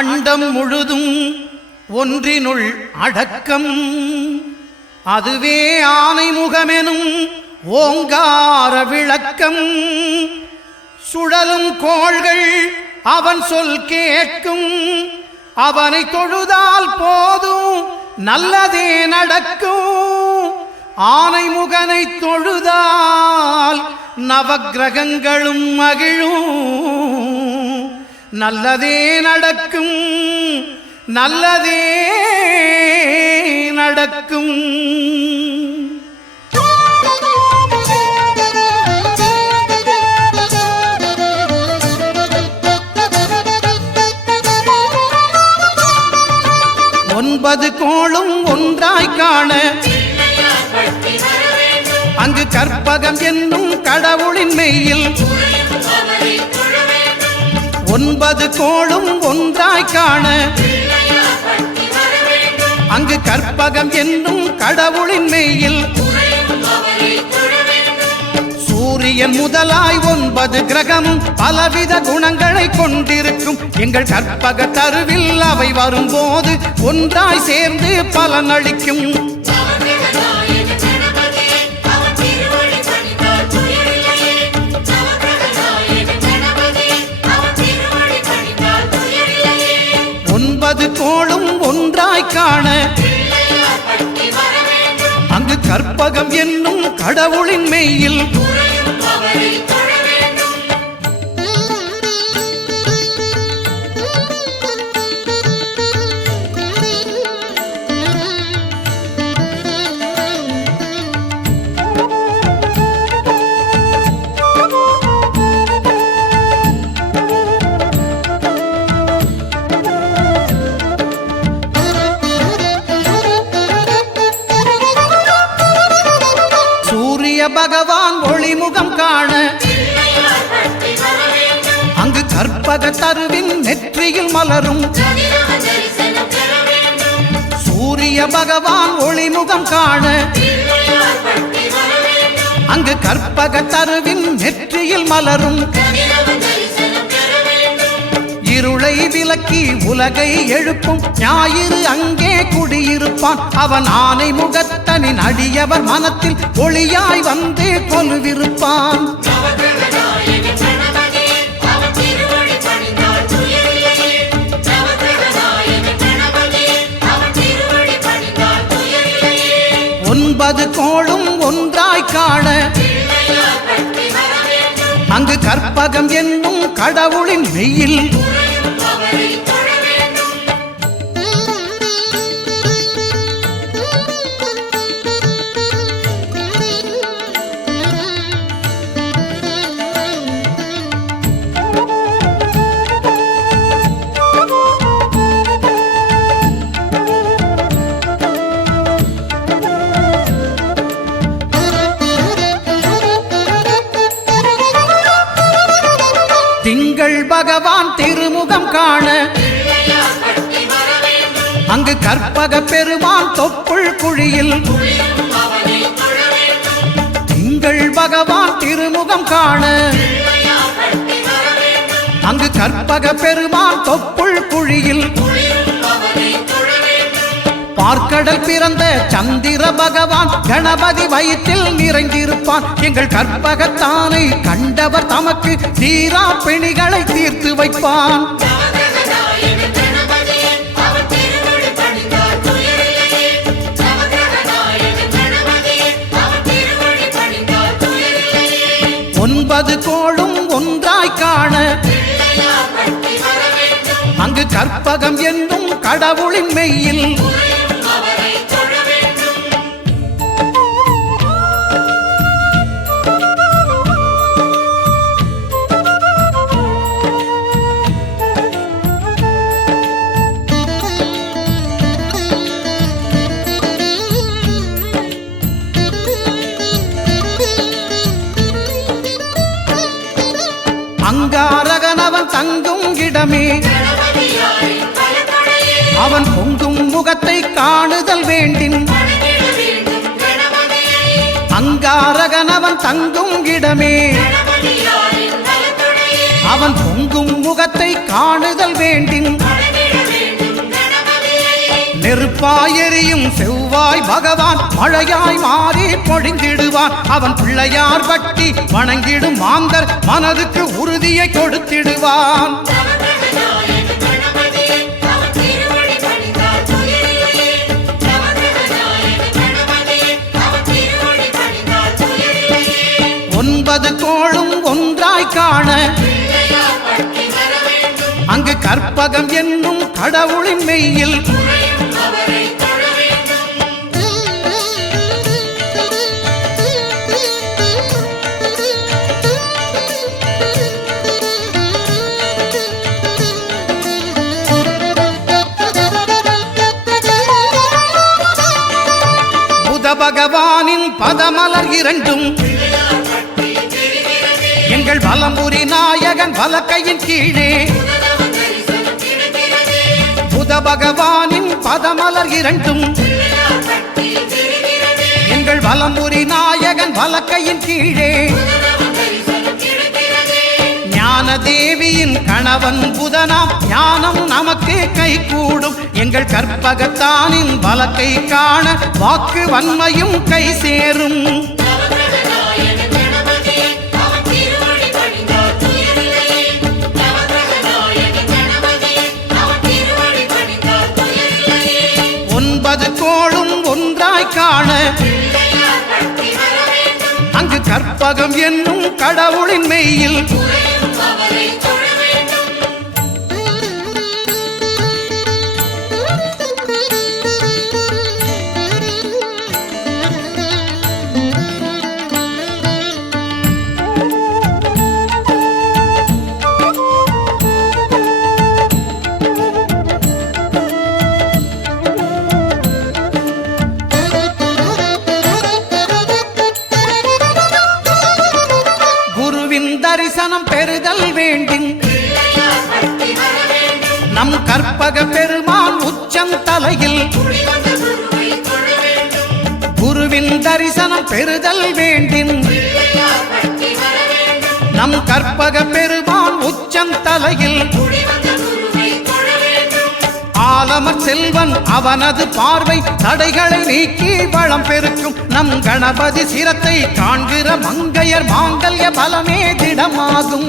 அண்டம் முழுதும் ஒன்றினுள் அடக்கம். அதுவே ஆனைமுகமெனும் ஓங்கார விளக்கம். சுழலும் கோள்கள் அவன் சொல் கேட்கும். அவனை தொழுதால் போதும் நல்லதே நடக்கும். ஆனைமுகனை தொழுதால் நவக்கிரகங்களும் மகிழும். நல்லதே நடக்கும், நல்லதே நடக்கும். ஒன்பது கோளும் ஒன்றாய் காண அங்கு கற்பகம் என்னும் கடவுளின் மெய்யில். ஒன்பது கோளும் ஒன்றாய் காண அங்கு கற்பகம் என்னும் கடவுளின் மெய்யில். சூரியன் முதலாய் 9 கிரகமும் பலவித குணங்களை கொண்டிருக்கும். எங்கள் கற்பக தருவில் அவை வரும்போது ஒன்றாய் சேர்ந்து பலனளிக்கும். ஒன்பது கோளும் ஒன்றாய் காண அங்கு கற்பகம் என்னும் கடவுளின் மெய்யில். பகவான் ஒளிமுகம் காண அங்கு கற்பக தருவின் நெற்றியில் மலரும். சூரிய பகவான் ஒளிமுகம் காண அங்கு கற்பக தருவின் நெற்றியில் மலரும். இருளை விலக்கி உலகை எழுப்பும் ஞாயிறு அங்கே குடியிருப்பான். அவன் ஆனை முகத்தனின் அடியவர் மனத்தில் ஒளியாய் வந்து கொலுவிருப்பான். ஒன்பது கோளும் ஒன்றாய் காண அங்கு கற்பகம் என்னும் கடவுளின் மெய்யில். திங்கள் பகவான் திருமுகம் காண அங்கு கற்பக பெருமான் தொப்புள் குழியில். திங்கள் பகவான் திருமுகம் காண அங்கு கற்பக பெருமான் தொப்புள் குழியில். பார்க்கடல் பிறந்த சந்திர பகவான் கணபதி வயிற்றில் நிறைந்திருப்பான். எங்கள் கற்பகத்தானை கண்டவர் தமக்கு தீரா பிணிகளை தீர்த்து வைப்பான். ஒன்பது கோளும் ஒன்றாய் காண அங்கு கற்பகம் என்னும் கடவுளின் மெய்யில். அங்காரகனவன் தங்கும் இடமே அவன் பொங்கும் முகத்தை காணுதல் வேண்டின். அங்காரகனவன் தங்கும் இடமே அவன் பொங்கும் முகத்தை காணுதல் வேண்டின். நெருப்பாய் எரியும் செவ்வாய் பகவான் மழையாய் மாறி பொழிந்திடுவான். அவன் பிள்ளையார் பட்டி வணங்கிடும் மாந்தர் மனதுக்கு உறுதியை கொடுத்திடுவான். ஒன்பது கோளும் ஒன்றாய் காண அங்கு கற்பகம் என்னும் கடவுளின் மெய்யில் புத பகவானின் பதமலர் இரண்டும் எங்கள் வலம்புரி நாயகன் வலக்கையின் கீழே. புத பகவானின் பதமலர் இரண்டும் எங்கள் வலம்புரி நாயகன் வலக்கையின் கீழே. ஞான தேவியின் கணவன் புதனாம் ஞானம் நமக்கு கை கூடும். எங்கள் கற்பகத்தானின் வலக்கை காண வாக்கு வன்மையும் கை சேரும். ஒன்பது கோளும் ஒன்றாய் காண அங்கு கற்பகம் என்னும் கடவுளின் மெய்யில் தரிசனம் பெறுதல் வேண்டின் நம் கற்பக பெருமான் உச்சம் தலையில் குருவின் தரிசனம் பெறுதல் வேண்டின் நம் கற்பக பெருமான் உச்சம் தலையில் ஆலமர் செல்வன் அவனது பார்வை தடைகளை நீக்கி வளம் பெருக்கும். நம் கணபதி சிரத்தை காண்கிற மங்கையர் மாங்கல்ய பலமே திடமாகும்.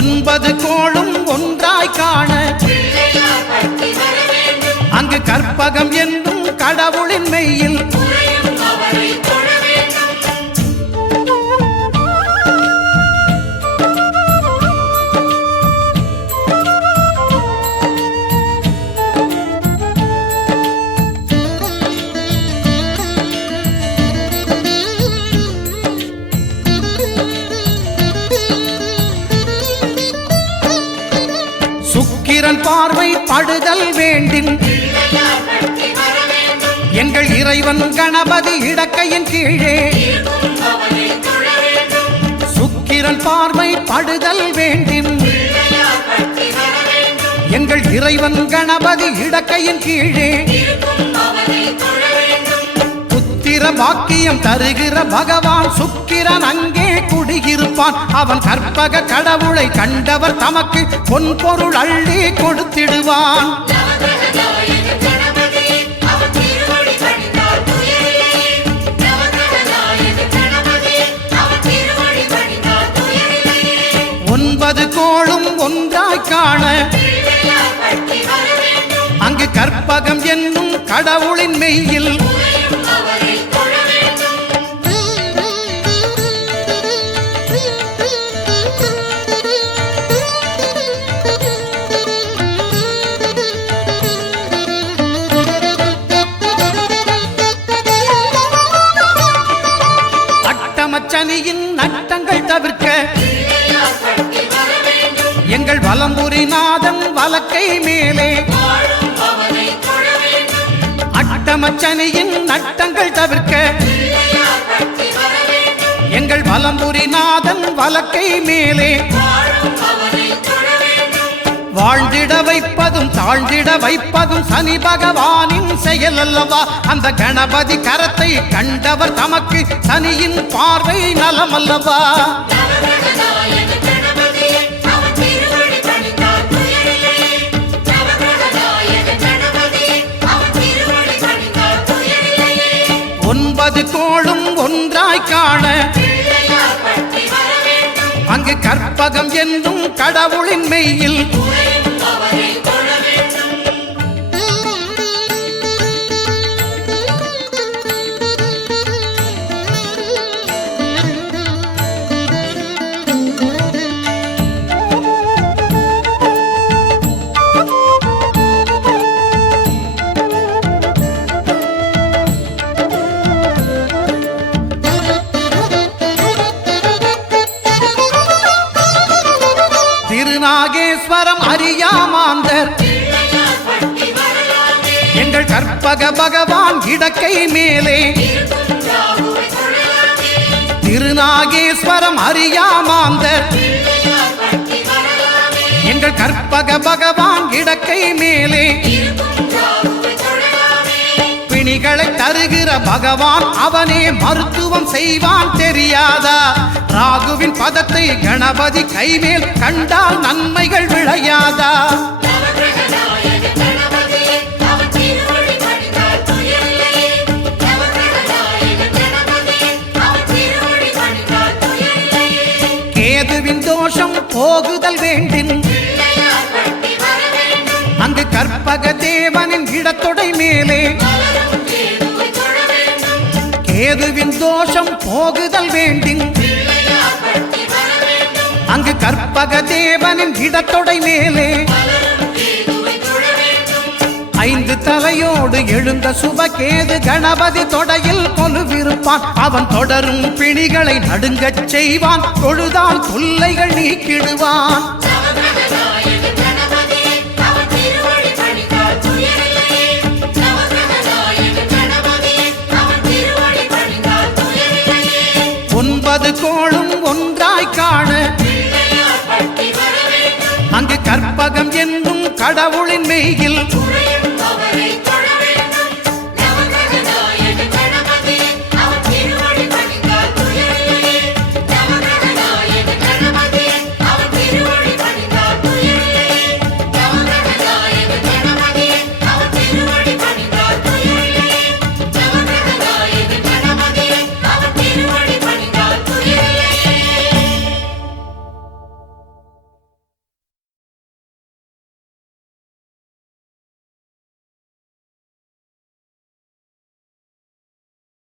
ஒன்பது கோளும் ஒன்றாய் காண அங்கு கற்பகம் என்னும் கடவுளின் மெய்யில் சுக்கிரன் பார்வை படுதல் வேண்டின் எங்கள் இறைவன் கணபதி இடக்கையின் கீழே. சுக்கிரன் பார்வை படுதல் வேண்டின் எங்கள் இறைவன் கணபதி இடக்கையின் கீழே. புத்திர பாக்கியம் தருகிற பகவான் சுக்கிரன் அங்கே குடியிருப்பான். அவன் கற்பக கடவுளை கண்டவர் தமக்கு பொன் பொருள் அள்ளி கொடுத்திடுவான். ஒன்பது கோளும் ஒன்றாய் காண அங்கு கற்பகம் என்னும் கடவுளின் மெய்யில் அட்டமச்சனியின் நட்டங்கள் தவிர்க்க எங்கள் வலம்புரி நாதன் வலக்கை மேலே. அட்டமச்சனியின் நட்டங்கள் தவிர்க்க எங்கள் வலம்புரி நாதன் வலக்கை மேலே. வாழ்ந்திட வைப்பதும் தாழ்ந்திட வைப்பதும் சனி பகவானின் செயல் அல்லவா? அந்த கணபதி கரத்தை கண்டவர் தமக்கு சனியின் பார்வை நலம் அல்லவா? ஒன்பது கோளும் ஒன்றாய் காண அங்கு கற்பகம் என்னும் கடவுளின் மெய்யில் திருநாகேஸ்வரம் அறியாமாந்தர் எங்கள் கற்பக பகவான் இடக்கை மேலே திருநாகேஸ்வரம் அறியாமாந்தர் எங்கள் கற்பக பகவான் இடக்கை மேலே பிணிகளை தருகிற பகவான் அவனே மருத்துவம் செய்வான் தெரியாதா? ராகுவின் பதத்தை கணபதி கைமேல் கண்டால் நன்மைகள் விளையாதா? கேதுவின் தோஷம் போகுதல் வேண்டின் அங்கு கற்பக தேவனின் இடத்தொடை மேலே கேதுவின் தோஷம் போகுதல் வேண்டின் அங்கு கற்பக தேவனின் இடத்தொடை மேலே ஐந்து தலையோடு எழுந்த சுபகேது கணபதி தொடையில் கொலுவிருப்பான். அவன் தொடரும் பிணிகளை நடுங்கச் செய்வான். தொழுதால் தொல்லைகள் நீக்கிடுவான். ஒன்பது கோளும் ஒன்றாய் காண அங்கு கற்பகம் என்னும் கடவுளின் மெய்யில்